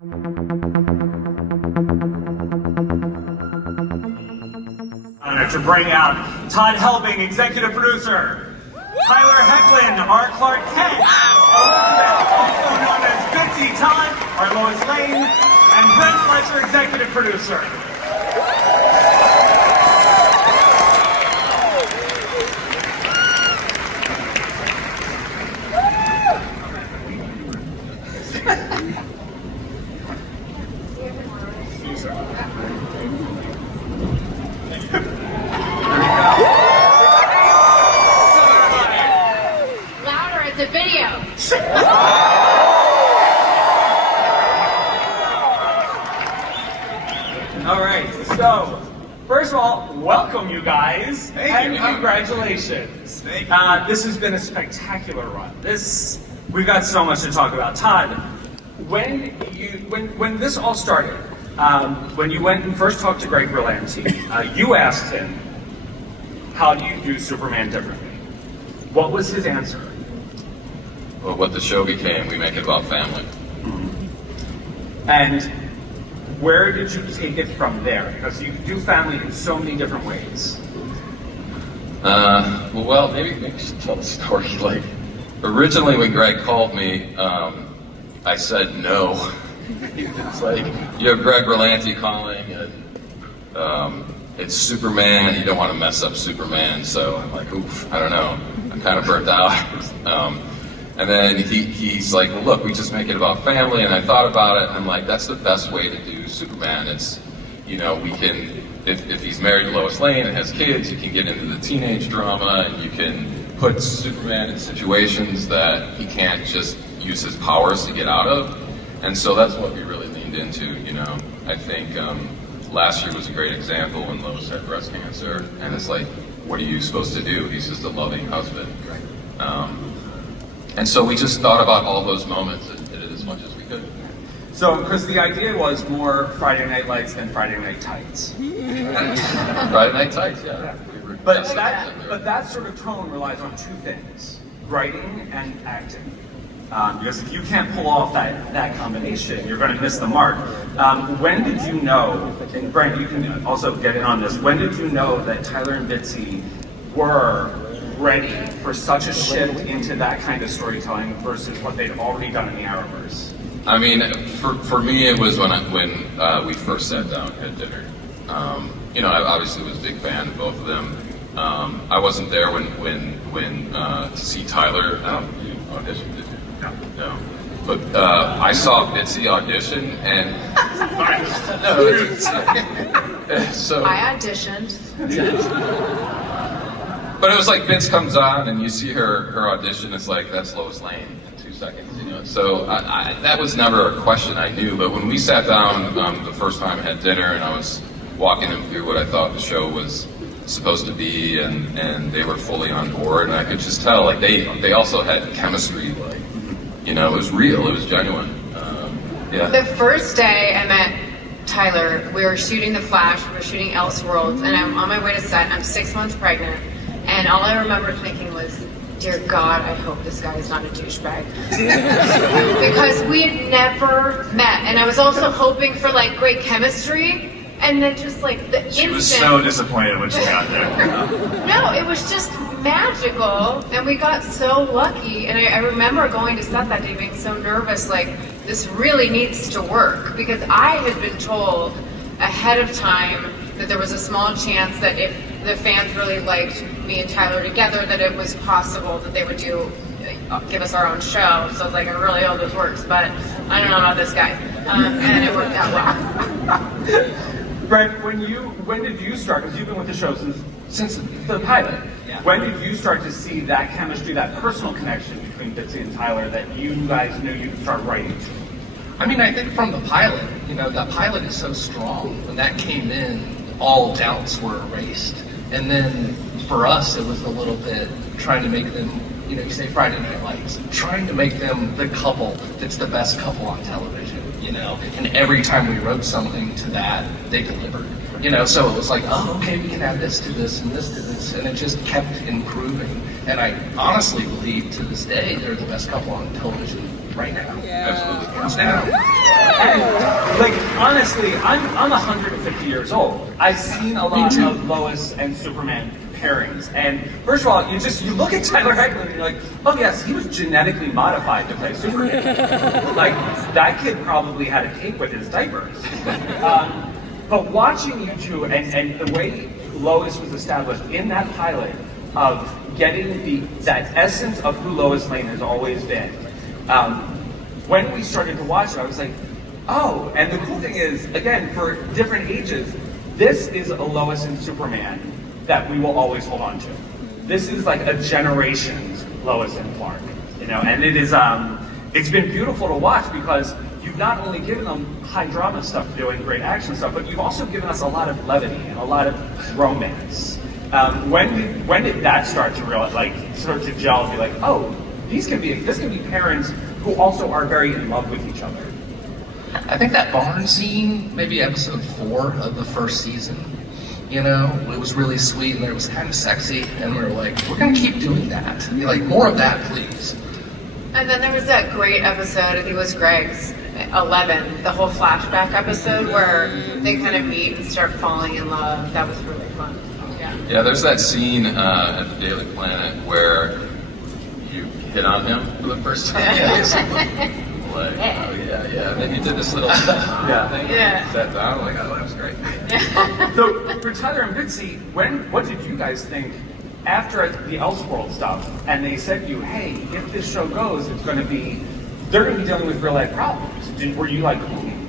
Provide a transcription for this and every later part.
To bring out Todd Helbing, executive producer, Tyler Hoechlin, our Clark Kent, Elizabeth, also known as Bitsie Tulloch, our Lois Lane, and Brent Fletcher, executive producer. The video. All right, so first of all, welcome you guys, and congratulations. Thank you. This has been a spectacular run. We've got so much to talk about. Todd, when this all started, when you went and first talked to Greg Berlanti, you asked him, "How do you do Superman differently?" What was his answer? Well, what the show became, we make it about family. And where did you take it from there? Because you do family in so many different ways. Well, maybe I should tell the story. Like, originally when Greg called me, I said no. It's like, you have Greg Berlanti calling, and it's Superman, you don't want to mess up Superman, so I'm like, oof, I don't know. I'm kind of burnt out. And then he's like, well, look, we just make it about family. And I thought about it, and I'm like, that's the best way to do Superman. It's, we can, if he's married to Lois Lane and has kids, you can get into the teenage drama, and you can put Superman in situations that he can't just use his powers to get out of. And so that's what we really leaned into, I think last year was a great example when Lois had breast cancer, and it's like, what are you supposed to do? He's just a loving husband. And so we just thought about all those moments and did it as much as we could. So, because the idea was more Friday Night Lights than Friday Night Tights. Friday Night Tights, yeah. But that sort of tone relies on two things: writing and acting. Because if you can't pull off that combination, you're going to miss the mark. When did you know, and Brent, you can also get in on this, when did you know that Tyler and Bitsie were ready for such a shift into that kind of storytelling versus what they'd already done in the Arrowverse? I mean, for me, it was when we first sat down and had dinner. I obviously was a big fan of both of them. I wasn't there when to see Tyler. You auditioned, did you? No. But I saw Bitsie audition, and so I auditioned. But it was like Vince comes on and you see her audition, it's like, that's Lois Lane in 2 seconds, So that was never a question I knew, but when we sat down the first time I had dinner and I was walking them through what I thought the show was supposed to be, and they were fully on board, and I could just tell, like, they also had chemistry, like, it was real, it was genuine. The first day I met Tyler, we were shooting The Flash, we were shooting Elseworlds, and I'm on my way to set, I'm 6 months pregnant. And all I remember thinking was, dear God, I hope this guy is not a douchebag. Because we had never met. And I was also hoping for like great chemistry. And then just like the instant... She was so disappointed when she got there. No, it was just magical. And we got so lucky. And I remember going to set that day being so nervous, like, this really needs to work. Because I had been told ahead of time that there was a small chance that if the fans really liked me and Tyler together, that it was possible that they would give us our own show. So I was like, I really hope this works, but I don't know about this guy. And it worked out well. Brent, when did you start, because you've been with the show since the pilot, when did you start to see that chemistry, that personal connection between Bitsie and Tyler that you guys knew you'd start writing to? I mean, I think from the pilot, the pilot is so strong. When that came in, all doubts were erased. And then for us, it was a little bit trying to make them, you say Friday Night Lights, trying to make them the couple that's the best couple on television, And every time we wrote something to that, they delivered. So it was like, oh, okay, we can add this to this and this to this, and it just kept improving. And I honestly believe to this day they're the best couple on television right now. Absolutely. Hands down. like honestly, I'm 150 years old. I've seen a lot of Lois and Superman pairings, and first of all, you look at Tyler Hoechlin and you're like, oh yes, he was genetically modified to play Superman. Like that kid probably had a cake with his diapers. But watching you two and the way Lois was established in that pilot of getting that essence of who Lois Lane has always been. When we started to watch it, I was like, oh, and the cool thing is, again, for different ages, this is a Lois and Superman that we will always hold on to. This is like a generation's Lois and Clark, and it is, it's been beautiful to watch because you've not only given them high drama stuff to do and great action stuff, but you've also given us a lot of levity and a lot of romance. When did that start to start to gel and be like, oh, this can be parents who also are very in love with each other? I think that barn scene, maybe episode 4 of the first season, it was really sweet and it was kind of sexy, and we were like, we're gonna keep doing that. Like, more of that, please. And then there was that great episode, I think it was Greg's 11, the whole flashback episode where they kind of meet and start falling in love. That was really fun. Yeah, there's that scene at the Daily Planet where you hit on him for the first time. Like, oh yeah. And then you did this little thing. Sat down, like, oh, that was great. So for Tyler and Bitsie, what did you guys think after the Elseworld stuff? And they said to you, hey, if this show goes, they're going to be dealing with real life problems. Were you like,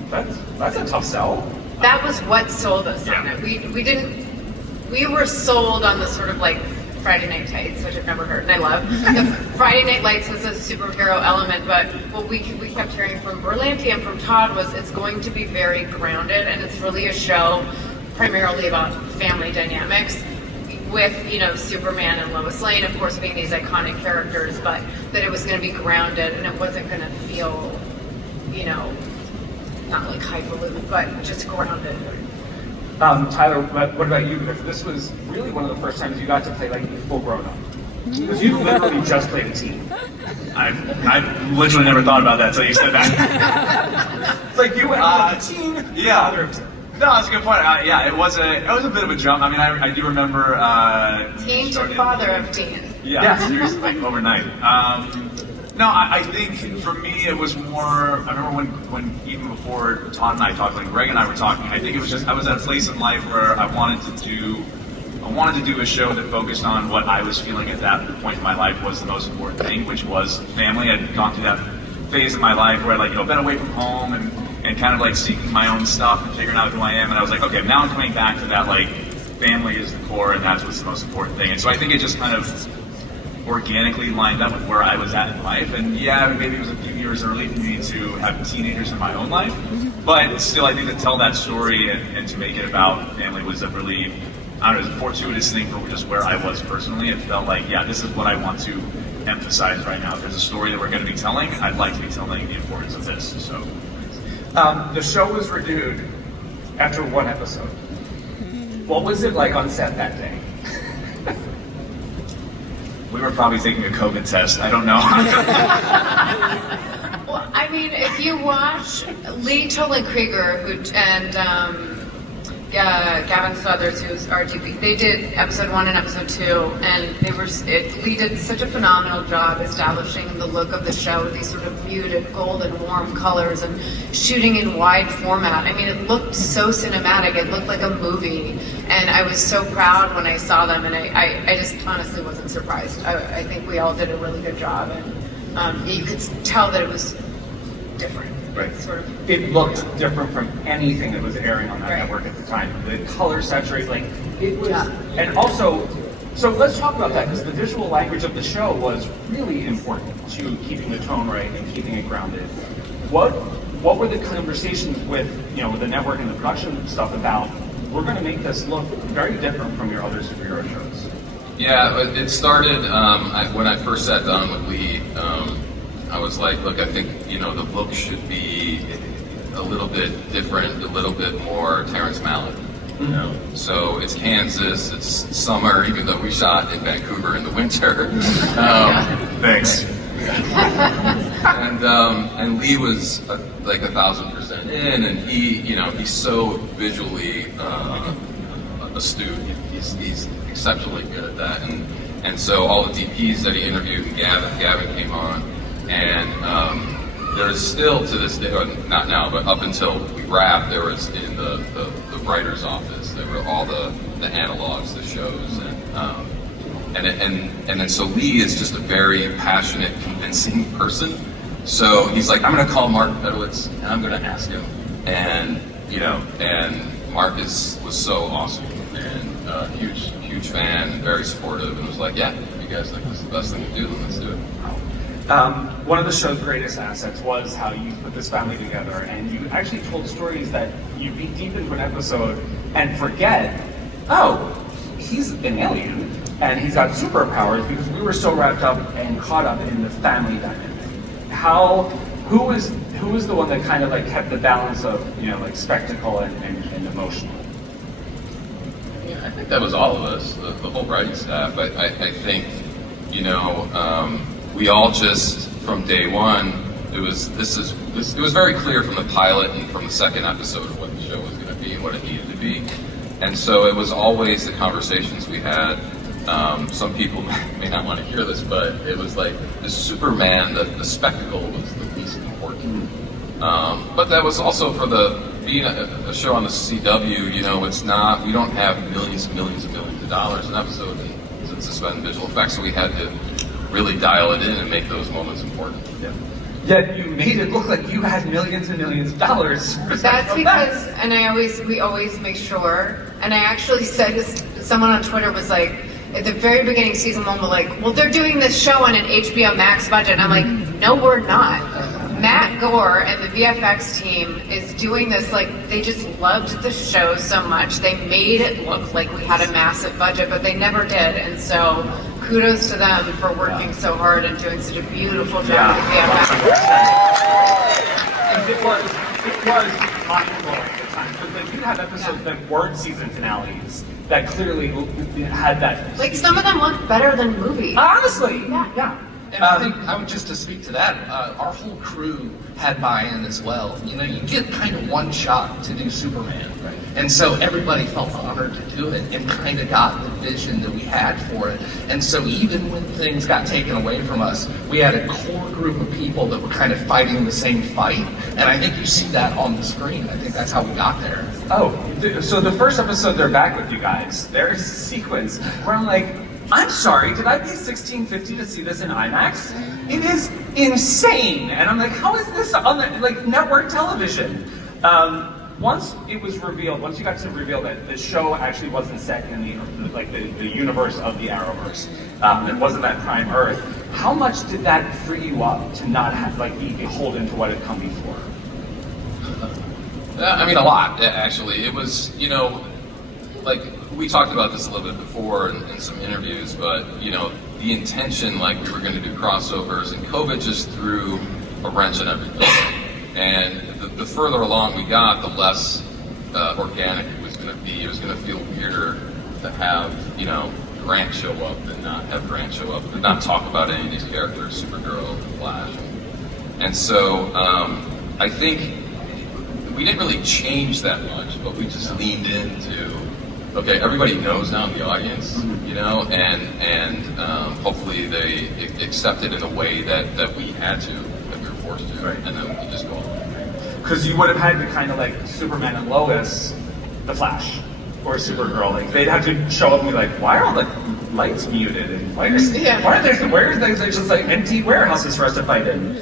that's a tough sell? That was what sold us on it. We were sold on the sort of like Friday Night Tights, which I've never heard and I love. The Friday Night Lights was a superhero element, but what we kept hearing from Berlanti and from Todd was it's going to be very grounded, and it's really a show primarily about family dynamics with, Superman and Lois Lane, of course, being these iconic characters, but that it was going to be grounded and it wasn't going to feel, not like highfalutin, but just grounded. Tyler, what about you? Because this was really one of the first times you got to play like full grown up. Because you literally just played a teen. I literally never thought about that until you said that. It's like you went from a teen. Yeah. Father of 10. No, that's a good point. It was a bit of a jump. I mean, I do remember. Teen to father of teen. Yeah, seriously, like overnight. No, I think for me it was more. I remember when even before Todd and I talked, when Greg and I were talking, I think it was just I was at a place in life where I wanted to do a show that focused on what I was feeling at that point in my life was the most important thing, which was family. I'd gone through that phase in my life where I'd been away from home and kind of like seeking my own stuff and figuring out who I am, and I was like, okay, now I'm coming back to that, like, family is the core and that's what's the most important thing. And so I think it just kind of organically lined up with where I was at in life, and maybe it was a few years early for me to have teenagers in my own life, but still I think to tell that story and to make it about family was a really, I don't know, it was a fortuitous thing for just where I was personally. It felt like, this is what I want to emphasize right now. If there's a story that we're going to be telling, I'd like to be telling the importance of this. So the show was renewed after one episode. What was it like on set that day? we were probably taking a COVID test. I don't know. Well, I mean, if you watch Lee Toland Krieger and Gavin Southers, who's RGB, they did episode 1 and episode 2, and Lee did such a phenomenal job establishing the look of the show with these sort of muted, golden, warm colors and shooting in wide format. I mean, it looked so cinematic. It looked like a movie, and I was so proud when I saw them, and I just honestly wasn't surprised. I think we all did a really good job, and you could tell that it was different. Right. Sort of. It looked different from anything that was airing on that network at the time. The color saturated, it was, and also, so let's talk about that, because the visual language of the show was really important to keeping the tone right and keeping it grounded. What were the conversations with the network and the production stuff about? We're going to make this look very different from your other superhero shows. Yeah, it started when I first sat down with Lee. I was like, look, I think, the look should be a little bit different, a little bit more Terrence Malick, So it's Kansas, it's summer, even though we shot in Vancouver in the winter. Thanks. And Lee was like 1,000% in, and he's so visually astute. He's exceptionally good at that, and so all the DPs that he interviewed, and Gavin came on, and there is still to this day, not now, but up until we wrapped, there was in the writer's office, there were all the analogs, the shows, and then so Lee is just a very passionate, convincing person. So he's like, I'm going to call Mark Bedowitz and I'm going to ask him, and Mark was so awesome and huge fan and very supportive, and was like, yeah, if you guys think this is the best thing to do, then let's do it. One of the show's greatest assets was how you put this family together, and you actually told stories that you'd be deep into an episode and forget, oh, he's an alien and he's got superpowers, because we were so wrapped up and caught up in the family dynamic. Who was the one that kind of like kept the balance of like spectacle and emotional? Yeah, I think that was all of us, the whole writing staff. I think we all just from day one, it was very clear from the pilot and from the second episode of what the show was going to be and what it needed to be, and so it was always the conversations we had. Some people may not want to hear this, but it was like the Superman, the spectacle was the least important. But that was also for being a show on the CW. It's not, we don't have millions and millions and millions of dollars an episode to spend visual effects, so we had to really dial it in and make those moments important. Yeah. Yet you made it look like you had millions and millions of dollars. That's because, and we always make sure, and I actually said, someone on Twitter was like, at the very beginning, season 1, we're like, well, they're doing this show on an HBO Max budget. And I'm like, no, we're not. Matt Gore and the VFX team is doing this, like, they just loved the show so much. They made it look like we had a massive budget, but they never did. And so kudos to them for working so hard and doing such a beautiful job with VFX. It was mind-blowing at times. But you have episodes that weren't season finales that clearly had that. Like, some of them look better than movies. Honestly, Yeah. And I think, just to speak to that, our whole crew had buy-in as well. You get kind of one shot to do Superman. Right. And so everybody felt honored to do it and kind of got the vision that we had for it. And so even when things got taken away from us, we had a core group of people that were kind of fighting the same fight. And I think you see that on the screen. I think that's how we got there. So the first episode, they're back with you guys. There's a sequence where I'm like, I'm sorry, did I pay $16.50 to see this in IMAX? It is insane. And I'm like, how is this on network television? Once it was revealed, once you got to reveal that the show actually wasn't set in the universe of the Arrowverse, it wasn't that Prime Earth, how much did that free you up to not have be beholden to what had come before? I mean, a lot, actually. It was, we talked about this a little bit before in some interviews, but, the intention, we were going to do crossovers, and COVID just threw a wrench in everything. And the further along we got, the less organic it was going to be. It was going to feel weirder to have, Grant show up than not have Grant show up, and not talk about any of these characters, Supergirl, Flash. And so I think we didn't really change that much, but we just leaned into, okay, everybody knows now in the audience, and hopefully they accept it in a way that we had to, that we were forced to, right. And then we just go on. Because you would have had to kind of like Superman and Lois, the Flash, or Supergirl. They'd have to show up and be like, why are all the lights muted? And where are there just empty warehouses for us to fight in?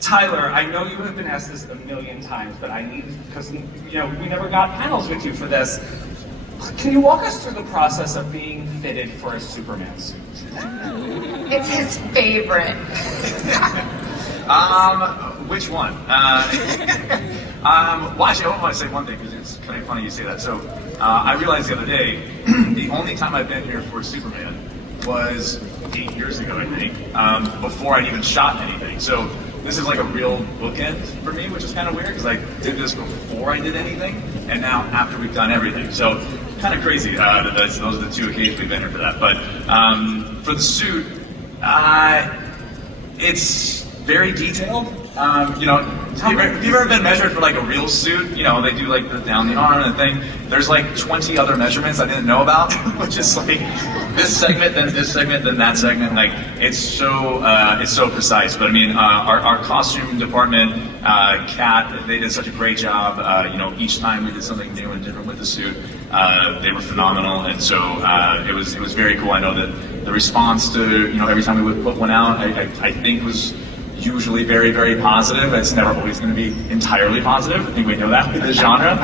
Tyler, I know you have been asked this a million times, but I need, because we never got panels with you for this. Can you walk us through the process of being fitted for a Superman suit? It's his favorite. Which one? Well, actually, I want to say one thing, because it's kind of funny you say that. So, I realized the other day, the only time I've been here for Superman was 8 years ago, I think, before I'd even shot anything. So, this is like a real bookend for me, which is kind of weird, because I did this before I did anything, and now after we've done everything. So, kind of crazy. Those are the two occasions we've been here for that. But for the suit, it's very detailed. You know, have you ever been measured for like a real suit? You know, they do like the down the arm and the thing. There's like 20 other measurements I didn't know about, which is like this segment, then this segment, then that segment. Like it's so precise. But I mean, our costume department, Kat, they did such a great job. You know, each time we did something new and different with the suit, they were phenomenal, and so it was very cool. I know that the response to, you know, every time we would put one out, I think was usually very, very positive. It's never always going to be entirely positive. I think we know that with this genre.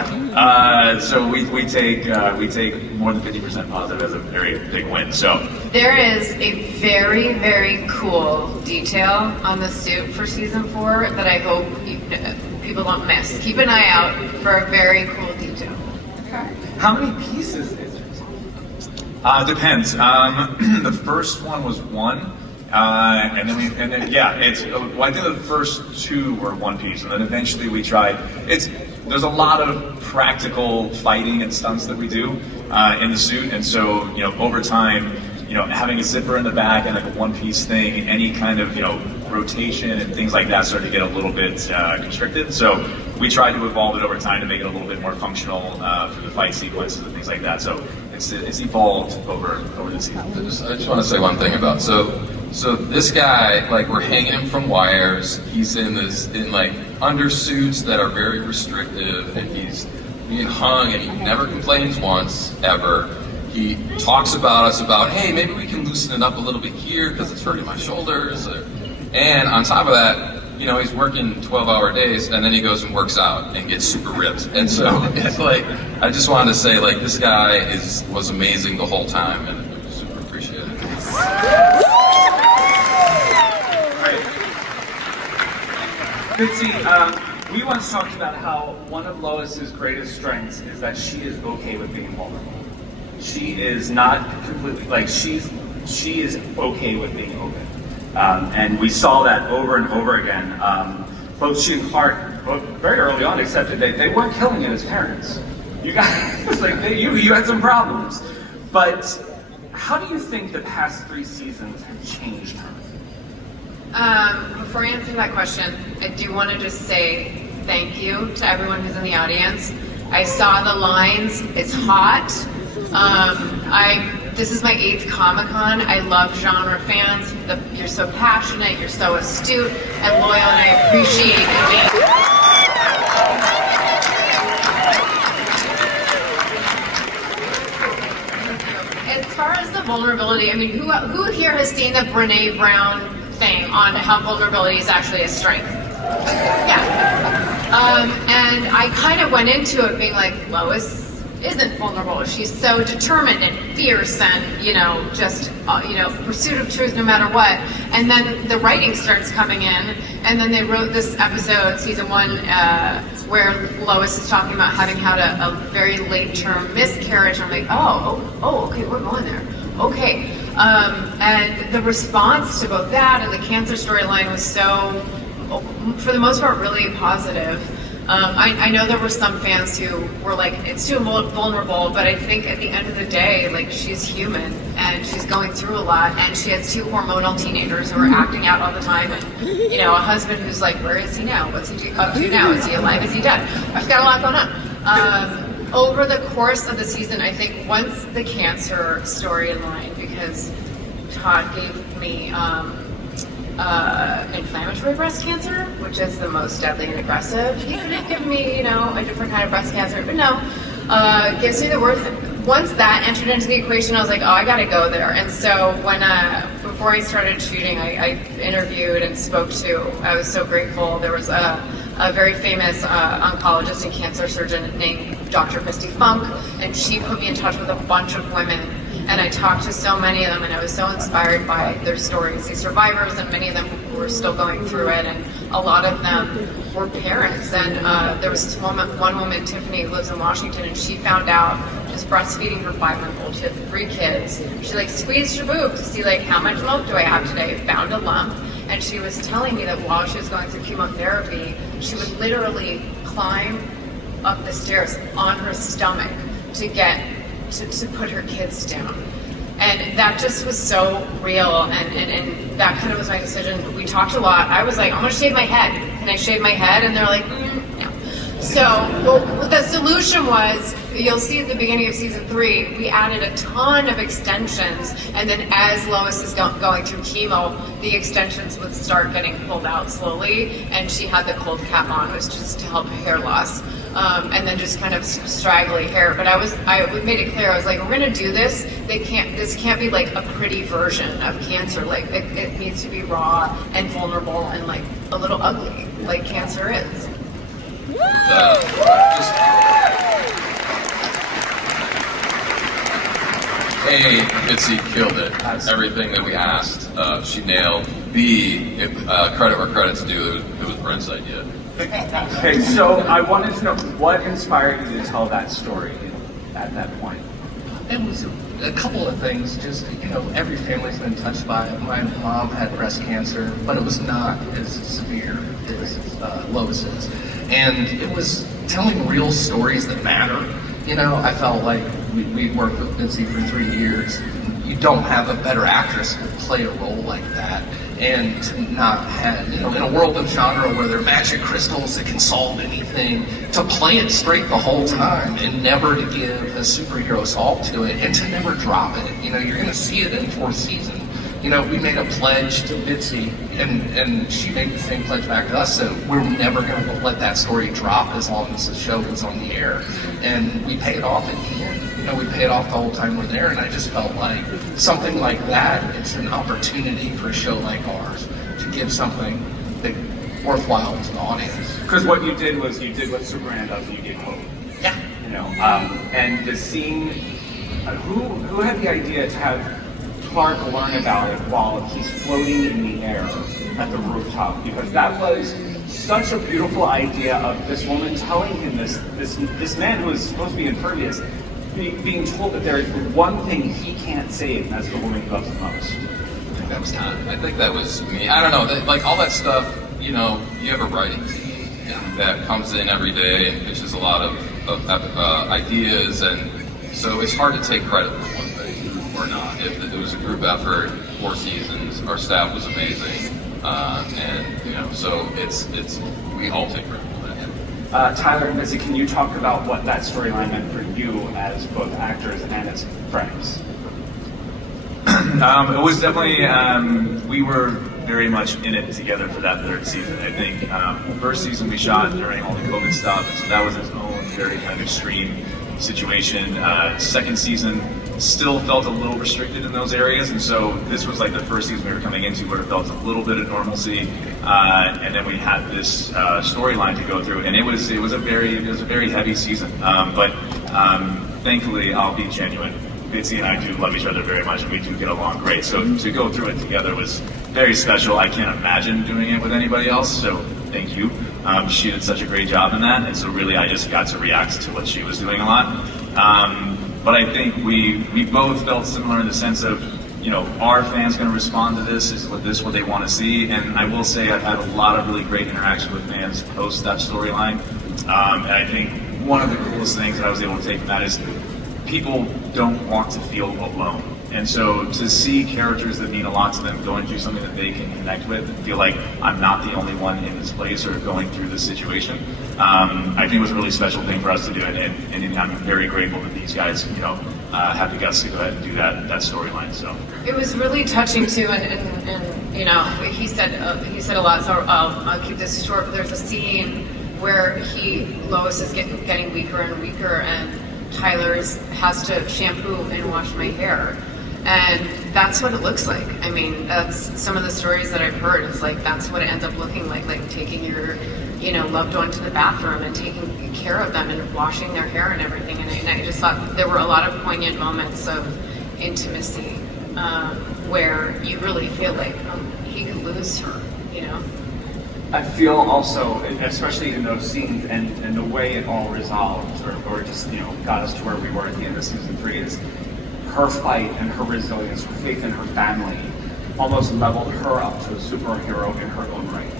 So we take more than 50% positive as a very big win. So there is a very, very cool detail on the suit for season 4 that I hope people don't miss. Keep an eye out for a very cool detail. How many pieces is it? Depends. The first one was 1. And then I think the first 2 were 1 piece, and then eventually we tried. There's a lot of practical fighting and stunts that we do in the suit, and so, you know, over time, you know, having a zipper in the back and like a 1-piece thing, any kind of, you know, rotation and things like that started to get a little bit constricted. So we tried to evolve it over time to make it a little bit more functional for the fight sequences and things like that. So it's evolved over the season. I just want to say one thing about so this guy, like, we're hanging him from wires. He's in like undersuits that are very restrictive, and he's being hung, and he never complains once ever. He talks about us about, hey, maybe we can loosen it up a little bit here because it's hurting my shoulders. And on top of that, you know, he's working 12-hour days, and then he goes and works out and gets super ripped. And so it's like, I just wanted to say, like, this guy was amazing the whole time, and I super appreciate it. Bitsie, we once talked about how one of Lois's greatest strengths is that she is okay with being vulnerable. She is not completely, like, she is okay with being open. And we saw that over and over again. Both she and Clark, both very early on, accepted they weren't killing it as parents. You guys, like, you had some problems. But how do you think the past 3 seasons have changed her? Before I answer that question, I do want to just say thank you to everyone who's in the audience. I saw the lines. It's hot. This is my 8th Comic-Con. I love genre fans. You're so passionate, you're so astute and loyal, and I appreciate you being. As far as the vulnerability, I mean, who here has seen the Brene Brown thing on how vulnerability is actually a strength? Yeah. And I kind of went into it being like, Lois isn't vulnerable. She's so determined and fierce and, you know, just, pursuit of truth no matter what. And then the writing starts coming in, and then they wrote this episode, season 1, where Lois is talking about having had a very late-term miscarriage. I'm like, oh, okay, we're going there. Okay. And the response to both that and the cancer storyline was so, for the most part, really positive. I know there were some fans who were like, it's too vulnerable, but I think at the end of the day, like, she's human and she's going through a lot, and she has 2 hormonal teenagers who are acting out all the time, and, you know, a husband who's like, where is he now? What's he up to now? Is he alive? Is he dead? I've got a lot going on. Over the course of the season, I think once the cancer storyline, because Todd gave me inflammatory breast cancer, which is the most deadly and aggressive. He could have given me, you know, a different kind of breast cancer, but no, gives me the worst. Once that entered into the equation, I was like, oh, I gotta go there. And so when, before I started shooting, I interviewed and spoke to, I was so grateful. There was a very famous oncologist and cancer surgeon named Dr. Misty Funk, and she put me in touch with a bunch of women. And I talked to so many of them, and I was so inspired by their stories, these survivors, and many of them were still going through it, and a lot of them were parents. And there was this one woman, Tiffany, who lives in Washington, and she found out, just breastfeeding her 5-month-old. She had 3 kids. She, like, squeezed her boob to see, like, how much milk do I have today? Found a lump. And she was telling me that while she was going through chemotherapy, she would literally climb up the stairs on her stomach to get to put her kids down. And that just was so real, and that kind of was my decision. We talked a lot. I was like, I'm gonna shave my head. can I shave my head? And they're like, no. So what the solution was, you'll see at the beginning of season 3, we added a ton of extensions, and then as Lois is going through chemo, the extensions would start getting pulled out slowly, and she had the cold cap on, was just to help hair loss. And then just kind of straggly hair. But I made it clear, I was like, we're gonna do this. This can't be like a pretty version of cancer. Like it needs to be raw and vulnerable and like a little ugly, like cancer is. A, Bitsie killed it. Everything that we asked, she nailed. B, credit where credit's due, it was Brent's idea. Okay, so I wanted to know what inspired you to tell that story at that point. It was a couple of things. Just, every family's been touched by it. My mom had breast cancer, but it was not as severe as Lois's. And it was telling real stories that matter. I felt like we worked with Bitsie for 3 years. You don't have a better actress to play a role like that. And to not have, in a world of genre where there are magic crystals that can solve anything, to play it straight the whole time and never to give a superhero solve to it and to never drop it. You're going to see it in 4th season. We made a pledge to Bitsie, and she made the same pledge back to us, that we're never going to let that story drop as long as the show is on the air. And we paid off at the end. We paid off the whole time we're there, and I just felt like something like that, it's an opportunity for a show like ours to give something that worthwhile to the audience. Because what you did was you did what Superman does, and you gave hope. Yeah. And the scene, who had the idea to have Clark learn about it while he's floating in the air at the rooftop? Because that was such a beautiful idea of this woman telling him this man who is supposed to be impervious, being told that there is one thing he can't save, and that's the woman he loves the most. That was Todd. I think that was me. I don't know. Like all that stuff, you have a writing team that comes in every day and pitches a lot of ideas, and so it's hard to take credit for one thing or not. It was a group effort, 4 seasons. Our staff was amazing, and so it's we all take credit for that. Tyler and Bitsie, can you talk about what that storyline meant for you as both actors and as friends? It was definitely, we were very much in it together for that 3rd season. I think the 1st season we shot during all the COVID stuff, and so that was its own very kind of extreme situation. 2nd season still felt a little restricted in those areas, and so this was like the 1st season we were coming into where it felt a little bit of normalcy, and then we had this storyline to go through, and it was a very heavy season. But thankfully, I'll be genuine. Bitsie and I do love each other very much, and we do get along great. So to go through it together was very special. I can't imagine doing it with anybody else. So thank you. She did such a great job in that, and so really I just got to react to what she was doing a lot. But I think we both felt similar in the sense of, are fans going to respond to this? Is what they want to see? And I will say I've had a lot of really great interaction with fans post that storyline. And I think one of the coolest things that I was able to take from that is people don't want to feel alone. And so to see characters that mean a lot to them going through something that they can connect with and feel like I'm not the only one in this place or going through this situation, I think it was a really special thing for us to do. And I'm very grateful that these guys, have the guts to go ahead and do that storyline. So it was really touching too, and he said a lot. So I'll keep this short. But there's a scene where Lois is getting weaker and weaker, and Tyler has to shampoo and wash my hair. And that's what it looks like. I mean, that's some of the stories that I've heard. It's like that's what it ends up looking like taking your, loved one to the bathroom and taking care of them and washing their hair and everything. And I just thought there were a lot of poignant moments of intimacy where you really feel like he could lose her, I feel also, especially in those scenes and the way it all resolved or just, got us to where we were at the end of season 3 is her fight and her resilience, her faith in her family almost leveled her up to a superhero in her own right.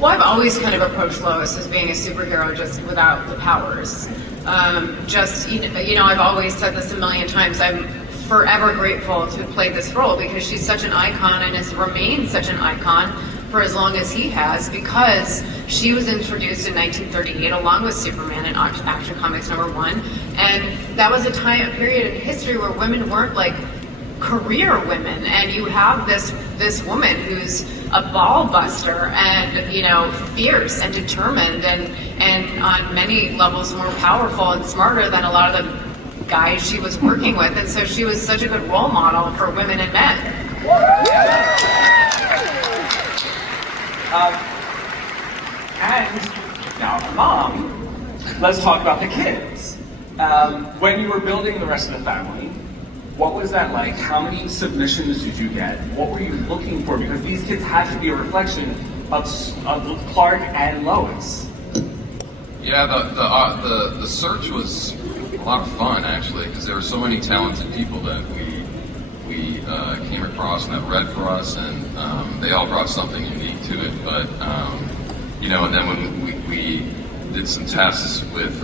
Well, I've always kind of approached Lois as being a superhero just without the powers. I've always said this a million times. I'm forever grateful to have played this role because she's such an icon and has remained such an icon for as long as he has, because she was introduced in 1938 along with Superman in Action Comics #1, and that was a period in history where women weren't like career women, and you have this woman who's a ball buster and, you know, fierce and determined and on many levels more powerful and smarter than a lot of the guys she was working with, and so she was such a good role model for women and men. And now, Mom, let's talk about the kids. When you were building the rest of the family, what was that like? How many submissions did you get? What were you looking for? Because these kids have to be a reflection of Clark and Lois. Yeah, the search was a lot of fun actually, because there were so many talented people that we came across and that read for us, and they all brought something unique to it. But you know, and then when we did some tests with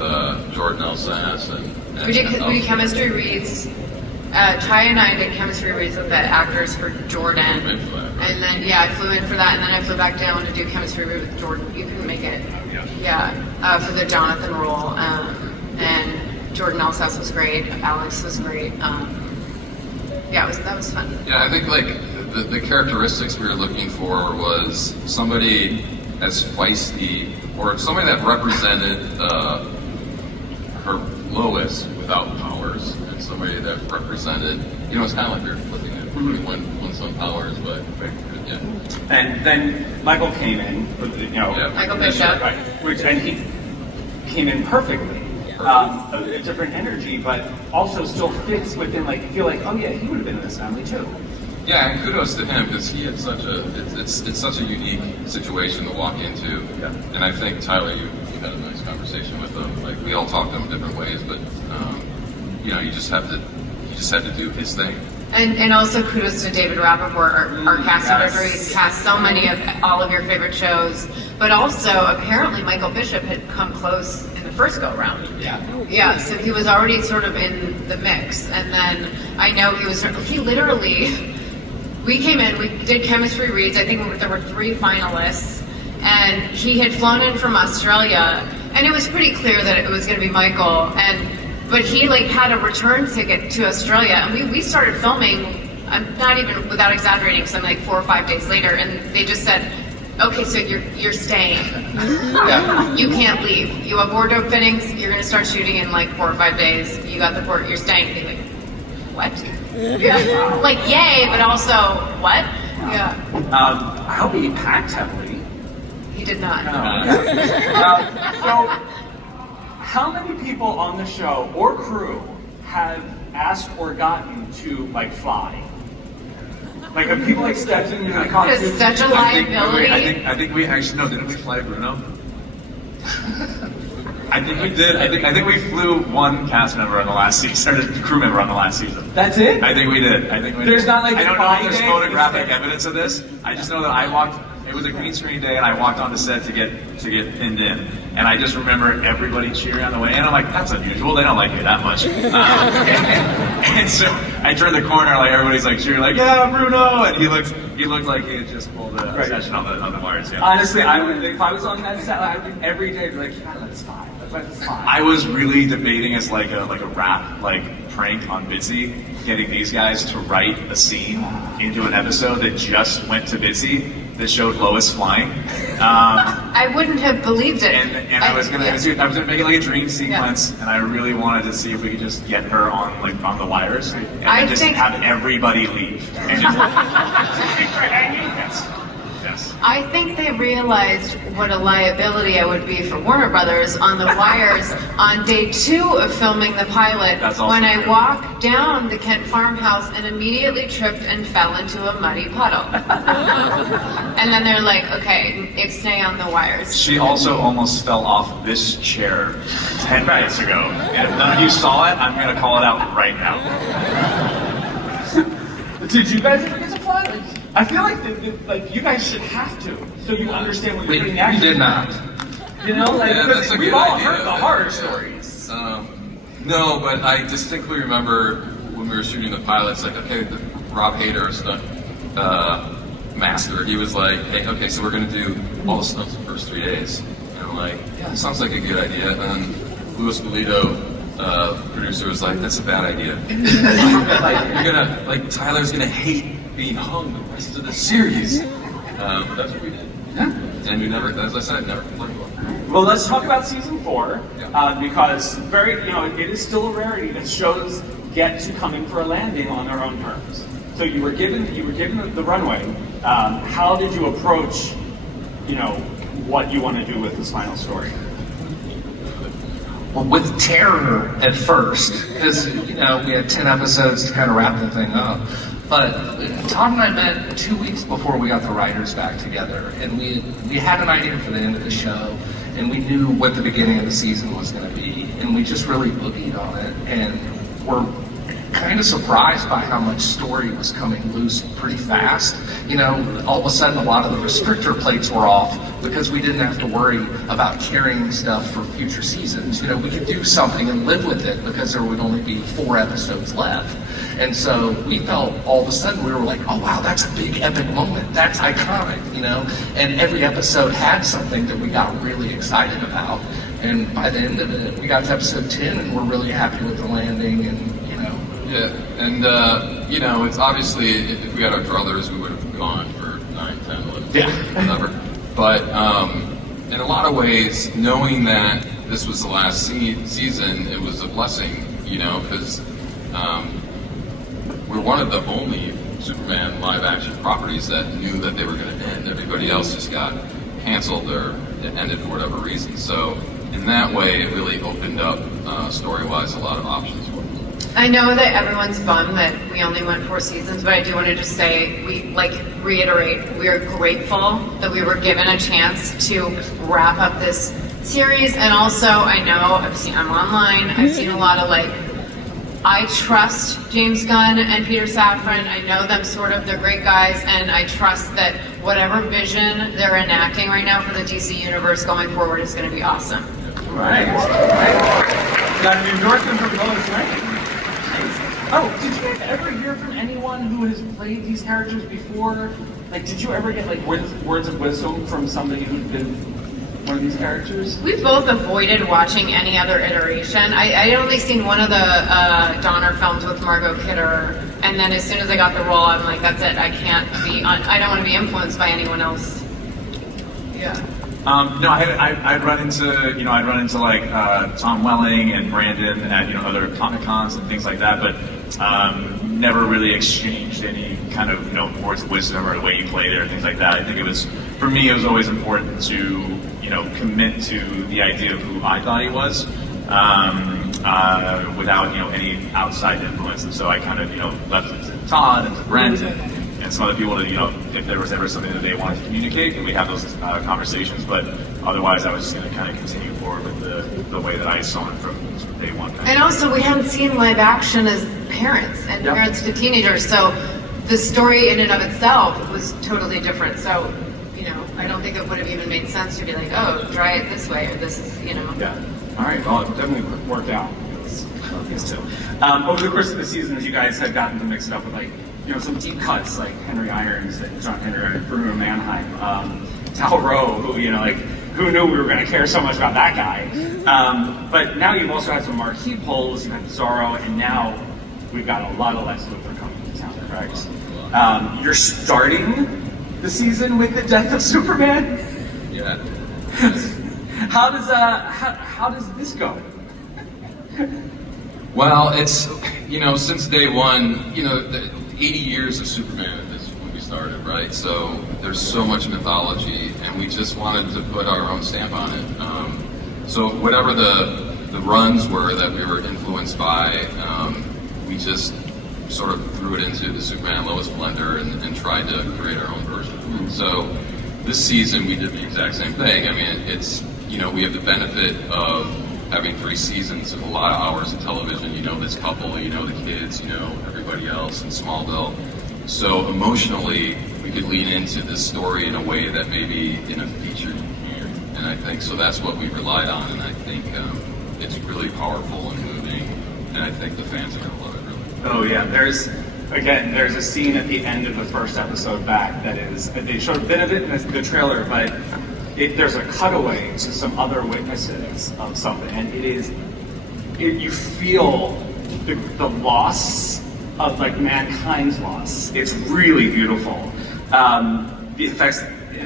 Jordan Elsass and We did chemistry reads. Ty and I did chemistry reads with the actors for Jordan, and then I flew in for that, and then I flew back down to do chemistry read with Jordan. You couldn't make it, for the Jonathan role, and Jordan Elsass was great. Alex was great. That was fun. Yeah, I think like the characteristics we were looking for was somebody as feisty, or somebody that represented her Lois without powers, and somebody that represented, you know, it's kind of like you're flipping it, one some powers, but yeah. And then Michael came in with Michael Bishop, right, and he came in perfectly. A different energy, but also still fits within, like, you feel like, oh yeah, he would have been in this family too. Yeah, and kudos to him, because he had such it's such a unique situation to walk into. Yeah. And I think, Tyler, you had a nice conversation with him. Like, we all talk to him in different ways, but you know, he just had to do his thing. and also kudos to David Rappaport, our casting director. He's cast so many of all of your favorite shows, but also apparently Michael Bishop had come close in the first go round. Yeah, so he was already sort of in the mix, and then I know he literally, we came in, we did chemistry reads, I think there were 3 finalists, and he had flown in from Australia, and it was pretty clear that it was going to be Michael, but he like had a return ticket to Australia, and we started filming, I'm not even without exaggerating, some like 4 or 5 days later, and they just said, okay, so you're staying. You can't leave. You have wardrobe fittings. You're going to start shooting in like 4 or 5 days. You got the port. You're staying. They're like, what? Yeah. Like, yay, but also, what? Yeah. I hope he packed heavily. He did not. So, how many people on the show or crew have asked or gotten to like fly? Like, have people like stepped into the costume? It's such a liability. I think we actually, no, didn't we fly Bruno? I think we did. I think we flew one cast member on the last season, or crew member on the last season. That's it? I think we did. There's not like I don't know if there's Friday, photographic evidence of this. I just know that I walked. It was a green screen day, and I walked on the set to get pinned in, and I just remember everybody cheering on the way in. I'm like, that's unusual. They don't like me that much. And so I turned the corner, like everybody's like cheering, like, yeah, Bruno, and he looked like he had just pulled a session on the wires. Yeah. Honestly, I would, if I was on that set, I would every day be like, yeah, let's fly. Let's fly. I was really debating as like a rap prank on Bitsie, getting these guys to write a scene into an episode that just went to Bitsie that showed Lois flying. I wouldn't have believed it. And I was gonna make it like a dream sequence, and I really wanted to see if we could just get her on the wires, and then just have everybody leave and just keep her hanging. Yes. I think they realized what a liability I would be for Warner Brothers on the wires on day 2 of filming the pilot, when I walked down the Kent farmhouse and immediately tripped and fell into a muddy puddle. And then they're like, okay, stay on the wires. She also almost fell off this chair 10 minutes ago. And if none of you saw it, I'm going to call it out right now. Did you guys ever get to fly? I feel like you guys should have to, so you understand what you're doing. We did not. You know, like, Yeah, because that's a we've good all idea. heard the horror stories. No, but I distinctly remember when we were shooting the pilot, it's like, okay, Rob Hader stuck master. He was like, hey, okay, so we're going to do all the stunts the first 3 days. And I'm like, yeah, sounds like a good idea. And Louis Polito, producer, was like, that's a bad idea. Tyler's going to hate being hung the rest of the series. But that's what we did. Yeah. And we never, as I said, never complained about it. Well, let's talk about season 4, Yeah. because it is still a rarity that shows get to coming for a landing on their own terms. So you were given the runway. How did you approach, what you want to do with this final story? Well, with terror at first, because we had 10 episodes to kind of wrap the thing up. But Todd and I met 2 weeks before we got the writers back together, and we had an idea for the end of the show, and we knew what the beginning of the season was going to be, and we just really boogied on it, and we're kind of surprised by how much story was coming loose pretty fast. All of a sudden a lot of the restrictor plates were off because we didn't have to worry about carrying stuff for future seasons. We could do something and live with it because there would only be 4 episodes left. And so we felt all of a sudden we were like, oh wow, that's a big epic moment. That's iconic, And every episode had something that we got really excited about. And by the end of it, we got to episode 10 and we're really happy with the landing and, Yeah, and it's obviously, if we had our druthers, we would have gone for 9, 10, 11, whatever. But in a lot of ways, knowing that this was the last season, it was a blessing, because we're one of the only Superman live-action properties that knew that they were going to end. Everybody else just got canceled or it ended for whatever reason. So in that way, it really opened up, story-wise, a lot of options for us. I know that everyone's bummed that we only went 4 seasons, but I do want to just say, reiterate, we are grateful that we were given a chance to wrap up this series. And also, I know, I'm online, I've seen a lot of I trust James Gunn and Peter Safran. I know them they're great guys, and I trust that whatever vision they're enacting right now for the DC universe going forward is going to be awesome. Right. Got an endorsement from Lois Lane. Oh, did you guys ever hear from anyone who has played these characters before? Did you ever get words of wisdom from somebody who'd been one of these characters? We both avoided watching any other iteration. I'd only seen one of the Donner films with Margot Kidder, and then as soon as I got the role, I'm like, that's it. I don't want to be influenced by anyone else. Yeah. No, I'd run into Tom Welling and Brandon at other Comic Cons and things like that, but never really exchanged any kind of words of wisdom or the way you played it or things like that. I think for me it was always important to commit to the idea of who I thought he was without any outside influence, and so I kind of left it to Todd and to Brent and some other people to if there was ever something that they wanted to communicate, and we have those conversations. But otherwise, I was just going to kind of continue forward with the way that I saw it from day one. And also, we hadn't seen live action as parents and parents to teenagers, so the story in and of itself was totally different. So, I don't think it would have even made sense to be like, oh, try it this way, or this is, Yeah. All right. Well, it definitely worked out. These two. Over the course of the season, you guys had gotten to mix it up with some deep cuts like Henry Irons and John Henry, Bruno Mannheim, Tal Rowe, who knew we were going to care so much about that guy? But now you've also had some marquee polls. You've had Zorro, and now we've got a lot of Lex Luthor coming to town, correct? You're starting the season with the death of Superman. Yeah. How does this go? Well, it's, since day one, 80 years of Superman at this when we started, right? So there's so much mythology, and we just wanted to put our own stamp on it. So whatever the runs were that we were influenced by, we just sort of threw it into the Superman Lois blender and tried to create our own version of it. So this season we did the exact same thing. I mean, it's, we have the benefit of having 3 seasons of a lot of hours of television. This couple, the kids, everybody else in Smallville. So emotionally, we could lean into this story in a way that maybe in a feature you can't. And I think, so that's what we relied on, and I think it's really powerful and moving, and I think the fans are going to love it, really. Oh yeah, there's again, there's a scene at the end of the first episode back that is, they showed a bit of it in the trailer, but there's a cutaway to some other witnesses of something, and you feel the loss of like mankind's loss. It's really beautiful. The effects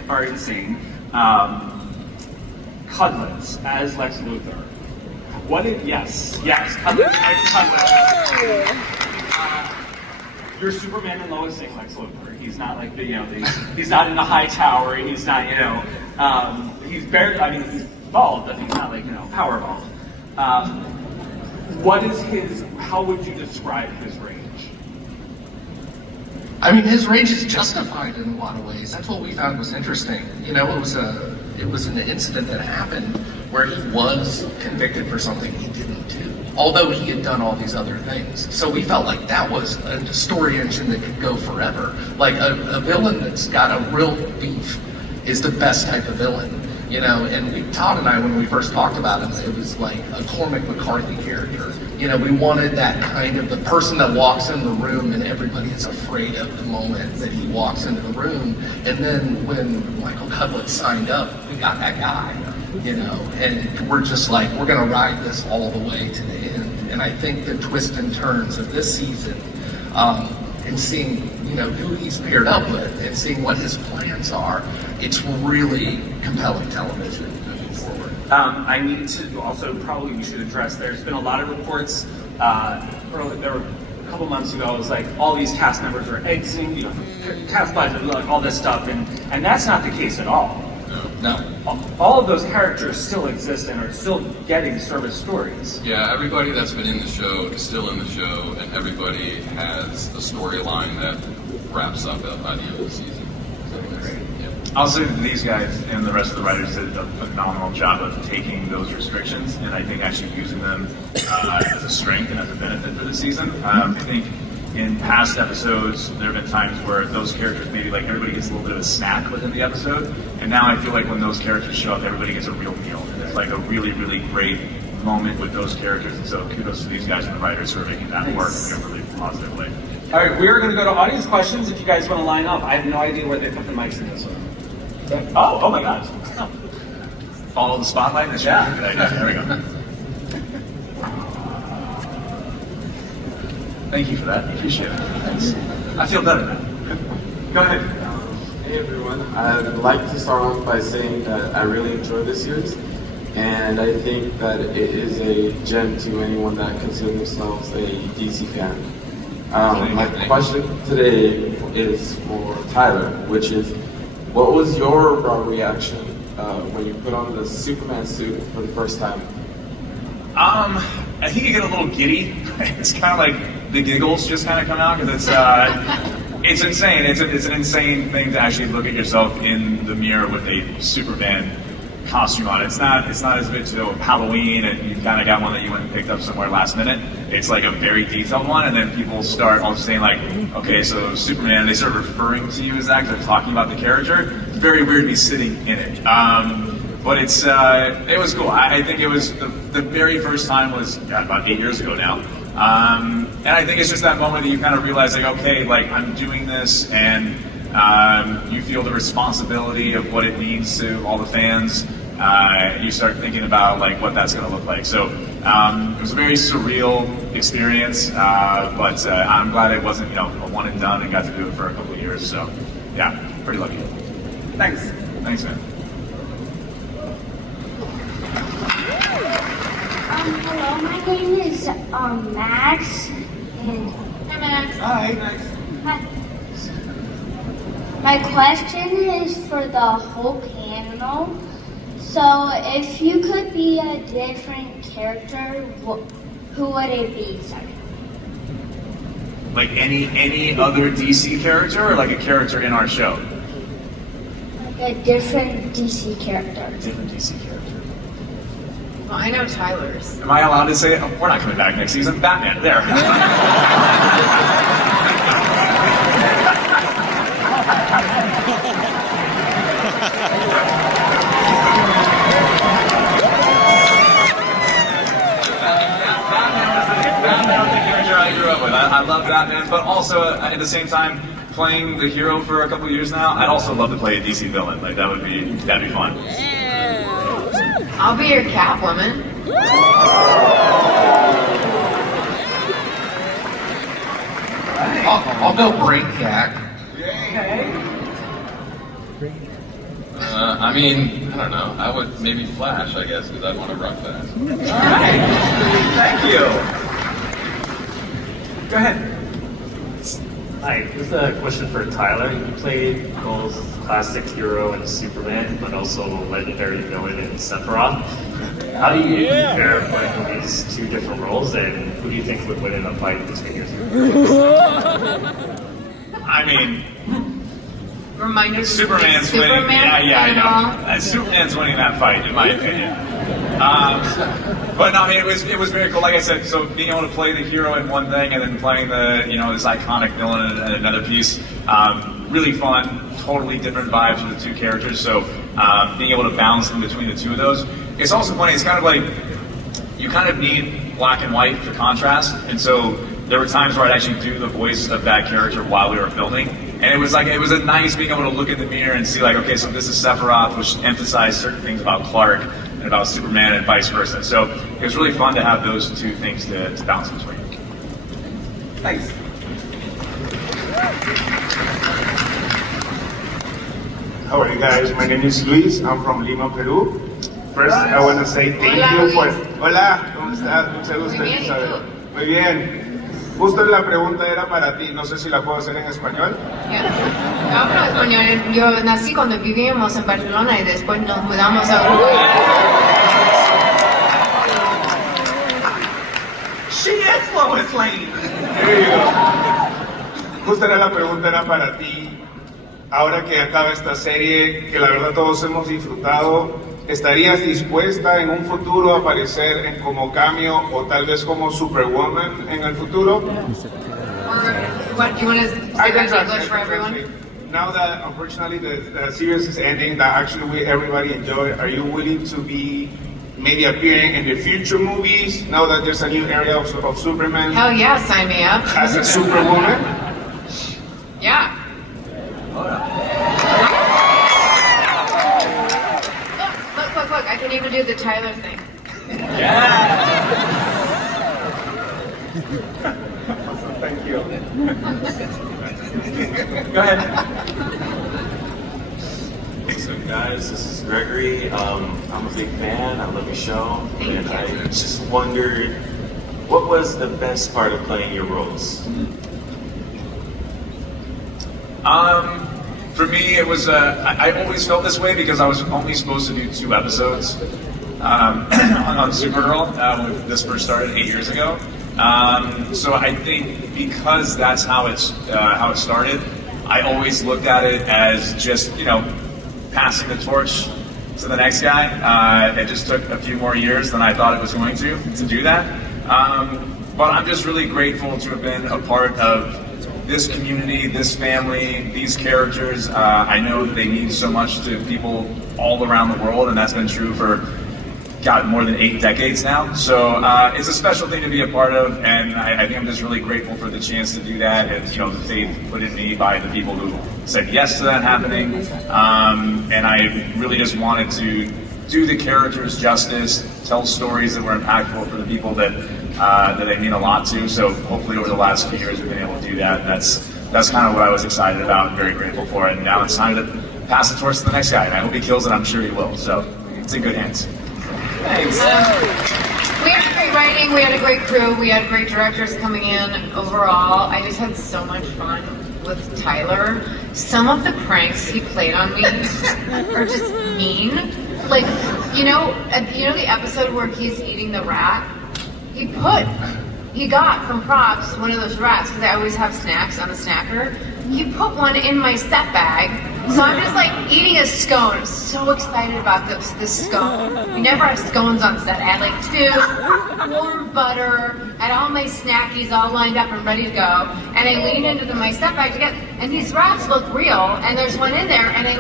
are insane. Cudlitz as Lex Luthor. Yes, Cudlitz. You're Superman and Lois saying Lex Luthor. He's not like he's not in a high tower. He's not, he's barely. I mean, he's bald, but he's not like power bald. What is his? How would you describe his range? I mean, his range is justified in a lot of ways. That's what we found was interesting. It was an incident that happened where he was convicted for something he didn't do, although he had done all these other things. So we felt like that was a story engine that could go forever. Like a villain that's got a real beef is the best type of villain. And Todd and I, when we first talked about him, it was like a Cormac McCarthy character. We wanted that kind of the person that walks in the room and everybody is afraid of the moment that he walks into the room. And then when Michael Cudlitz signed up, we got that guy, and we're just like, we're going to ride this all the way to the end. And I think the twists and turns of this season, and seeing, who he's paired up with and seeing what his plans are, it's really compelling television moving forward. I need to also we should address, there's been a lot of reports, there were a couple months ago, it was like all these cast members are exiting, cast budget, all this stuff, and that's not the case at all. No. All of those characters still exist and are still getting service stories. Yeah, everybody that's been in the show is still in the show, and everybody has a storyline that wraps up by the end of the season. So, yeah. I'll say that these guys and the rest of the writers did a phenomenal job of taking those restrictions and I think actually using them as a strength and as a benefit for the season. I think in past episodes, there have been times where those characters maybe like everybody gets a little bit of a snack within the episode, and now I feel like when those characters show up, everybody gets a real meal, and it's like a really, really great moment with those characters, and so kudos to these guys and the writers who are making that work in a really positive way. All right, we're going to go to audience questions if you guys want to line up. I have no idea where they put the mics in this one. Oh my gosh. Follow the spotlight? That should be a good idea. There we go. Thank you for that. Appreciate it. Thanks. I feel better now. Go ahead. Hey everyone. I'd like to start off by saying that I really enjoy this series, and I think that it is a gem to anyone that considers themselves a DC fan. My question today is for Tyler, which is, what was your raw reaction when you put on the Superman suit for the first time? I think you get a little giddy. It's kind of like the giggles just kind of come out because it's insane. It's an insane thing to actually look at yourself in the mirror with a Superman costume on. It's not as if it's Halloween and you kind of got one that you went and picked up somewhere last minute. It's like a very detailed one, and then people start all saying like, okay, so Superman, and they start referring to you as that because they're talking about the character. It's very weird to be sitting in it. But it was cool. I think it was the very first time was about 8 years ago now. And I think it's just that moment that you kind of realize like, okay, like I'm doing this, and you feel the responsibility of what it means to all the fans. You start thinking about like what that's going to look like. So it was a very surreal experience, but I'm glad it wasn't a one and done and got to do it for a couple of years. So yeah, pretty lucky. Thanks. Thanks, man. Hello, my name is Max, and Hi, Max. Hi, Max. my question is for the whole panel. So, if you could be a different character, who would it be? Sorry. Like any other DC character, or like a character in our show? Like a different DC character. Different DC character. Well, I know Tyler's. Am I allowed to say, oh, we're not coming back next season? Batman, there. Batman was the character I grew up with. I I love that, man. But also, at the same time, playing the hero for a couple of years now, I'd also love to play a DC villain. Like, that'd be fun. I'll be your Catwoman. I'll go Brainiac. I mean, I don't know. I would maybe Flash, I guess, because I'd want to run fast. Alright. Thank you. Go ahead. Hi, this is a question for Tyler. You played both classic hero and Superman, but also legendary villain in Sephiroth. How do you compare playing these two different roles, and who do you think would win in a fight between your two? I mean, Reminders. Superman's winning. Yeah, I know. Superman's winning that fight, in my opinion. But no, I mean, it was very cool. Like I said, so being able to play the hero in one thing and then playing the, this iconic villain in another piece, really fun. Totally different vibes for the two characters. So being able to balance in between the two of those. It's also funny. It's kind of like you kind of need black and white for contrast, and so there were times where I'd actually do the voice of that character while we were filming. And it was a nice being able to look in the mirror and see like, okay, so this is Sephiroth, which emphasized certain things about Clark and about Superman and vice versa. So it was really fun to have those two things to bounce between. Thanks. How are you guys? My name is Luis. I'm from Lima, Peru. First, I want to say thank you for... Hola, ¿cómo estás? Mucho gusto, Muy bien, ¿y Isabel. tú? Muy bien. Justo la pregunta era para ti. No sé si la puedo hacer en español. Yo hablo español. Yo nací cuando vivíamos en Barcelona y después nos mudamos a Uruguay. She is Lois Lane. There you go. Justo la pregunta era para ti. Ahora que acaba esta serie, que la verdad todos hemos disfrutado, ¿estarías dispuesta en un futuro a aparecer como cameo o tal vez como Superwoman en el futuro? What, do you want to say that in English for everyone? Now that unfortunately the series is ending, that actually everybody enjoyed, are you willing to be maybe appearing in the future movies now that there's a new area of Superman Hell yeah, sign me up. as a Superwoman? Yeah. Look, I can even do the Tyler thing. Awesome, thank you. Go ahead. What's up, guys? This is Gregory. I'm a big fan. I love your show. And I just wondered, what was the best part of playing your roles? For me, it was, I always felt this way because I was only supposed to do 2 episodes on Supergirl when this first started 8 years ago. So I think because that's how it started, I always looked at it as just, passing the torch to the next guy. It just took a few more years than I thought it was going to do that. But I'm just really grateful to have been a part of this community, this family, these characters. I know that they mean so much to people all around the world, and that's been true for, more than 8 decades now. So it's a special thing to be a part of, and I think I'm just really grateful for the chance to do that, and the faith put in me by the people who said yes to that happening. And I really just wanted to do the characters justice, tell stories that were impactful for the people that they mean a lot to. So hopefully over the last few years we've been able to do that. That's kind of what I was excited about and very grateful for. And now it's time to pass the torch to the next guy. And I hope he kills it. I'm sure he will. So it's in good hands. Thanks. We had great writing, we had a great crew, we had great directors coming in overall. I just had so much fun with Tyler. Some of the pranks he played on me are just mean. Like, the episode where he's eating the rat? He got from props one of those rats, because I always have snacks on the snacker. He put one in my set bag, so I'm just like eating a scone. I'm so excited about this scone. We never have scones on set. I had 2, warm butter, I had all my snackies all lined up and ready to go. And I leaned into my set bag to get, and these rats look real, and there's one in there, and I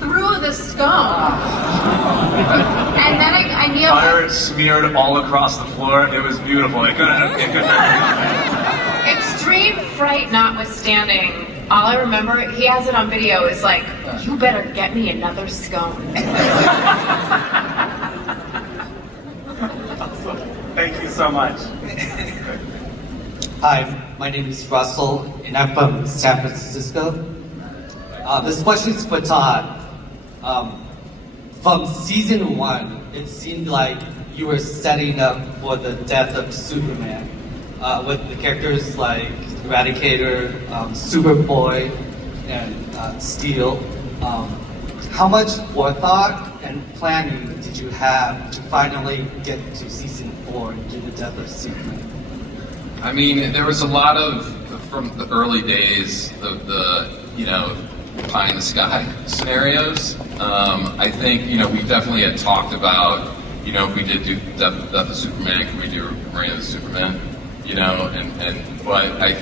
threw the scone. And then I kneeled. Fire smeared all across the floor. It was beautiful. It couldn't have It's extreme fright notwithstanding, all I remember, he has it on video, is like, you better get me another scone. Thank you so much. Hi, my name is Russell, and I'm from San Francisco. This question's for Todd. From season 1, it seemed like you were setting up for the death of Superman, with the characters like Eradicator, Superboy, and Steel. How much forethought and planning did you have to finally get to season 4 and do the death of Superman? I mean, there was a lot of, from the early days, the pie in the sky scenarios. I think, we definitely had talked about, if we did do Death of Superman, can we do Reign of the Superman? But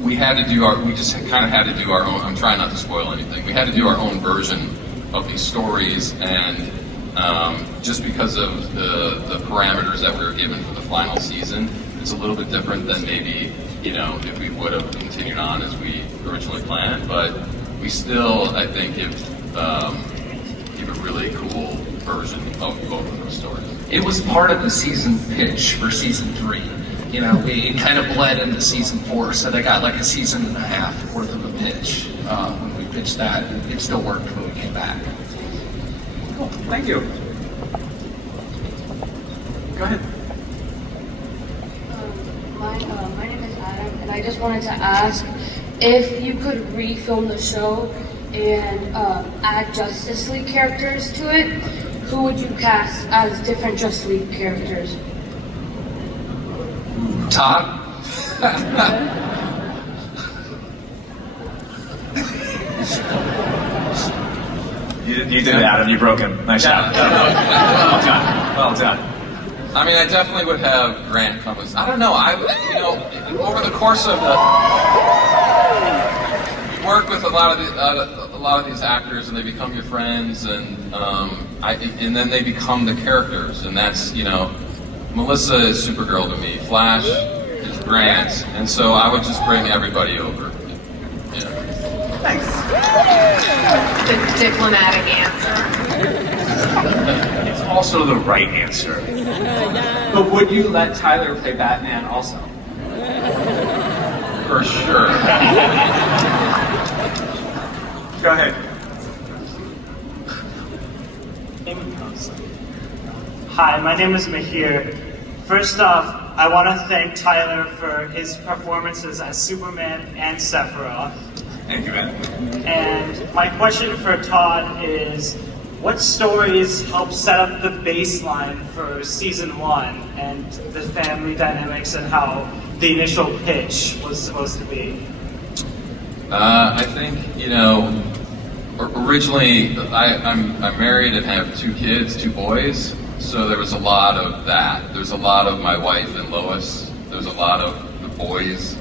we had to do we just kind of had to do our own, I'm trying not to spoil anything, we had to do our own version of these stories, and just because of the parameters that we were given for the final season, it's a little bit different than maybe, if we would have continued on as we originally planned, but we still, I think, give a really cool version of both of those stories. It was part of the season pitch for season 3. We kind of bled into season 4, so they got like a season and a half worth of a pitch when we pitched that. It still worked when we came back. Cool, thank you. Go ahead. My name is Adam, and I just wanted to ask if you could refilm the show and add Justice League characters to it, who would you cast as different Justice League characters? Todd? You did it, Adam. You broke him. Nice job. Well done. Well done. I mean, I definitely would have Grant come as, I don't know, over the course of you work with a lot of these actors, and they become your friends, and and then they become the characters, and that's, Melissa is Supergirl to me, Flash is Grant, and so I would just bring everybody over. Thanks. The diplomatic answer. It's also the right answer. But would you let Tyler play Batman also? For sure. Go ahead. Hi, my name is Mahir. First off, I want to thank Tyler for his performances as Superman and Sephiroth. Thank you, man. And my question for Todd is, what stories helped set up the baseline for season 1 and the family dynamics and how the initial pitch was supposed to be? I think, originally I'm married and have 2 kids, 2 boys, so there was a lot of that. There's a lot of my wife and Lois. There's a lot of the boys,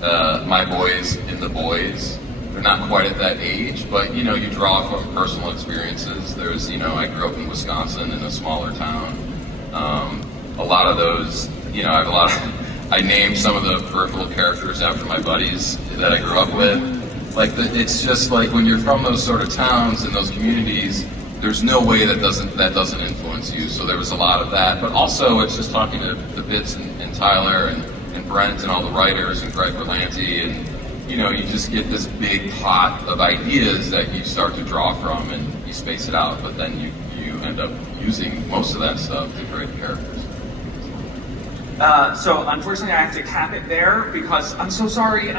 my boys in the boys. They're not quite at that age, but you draw from personal experiences. There's, I grew up in Wisconsin in a smaller town. A lot of those, I named some of the peripheral characters after my buddies that I grew up with. It's just like when you're from those sort of towns and those communities, there's no way that doesn't influence you. So there was a lot of that, but also it's just talking to Bitz and Tyler and Brent and all the writers and Greg Berlanti, and you just get this big pot of ideas that you start to draw from, and you space it out, but then you end up using most of that stuff to create characters. So unfortunately I have to cap it there because I'm so sorry,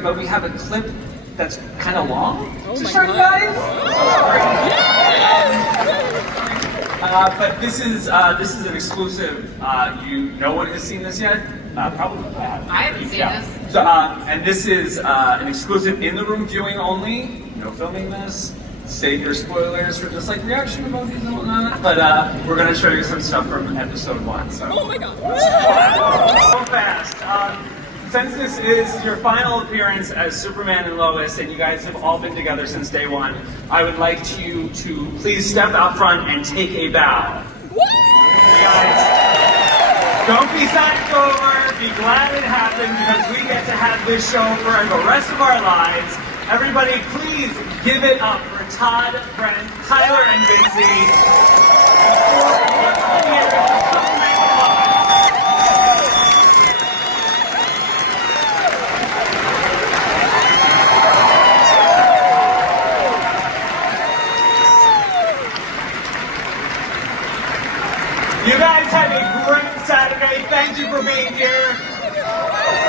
but we have a clip that's kind of long to start, guys. But this is an exclusive. No one has seen this yet. Probably have. I haven't seen this. So, and this is an exclusive in-the-room viewing only. No filming this. Save your spoilers for just like reaction emojis and whatnot. But we're gonna show you some stuff from episode 1. So. Oh my god! So fast. Since this is your final appearance as Superman and Lois, and you guys have all been together since day 1, I would like you to please step out front and take a bow. Guys, don't be side forward. be glad it happened because we get to have this show for the rest of our lives. Everybody, please give it up for Todd, Brent, Tyler, and Bitsie. You guys have a great Saturday. Thank you for being here.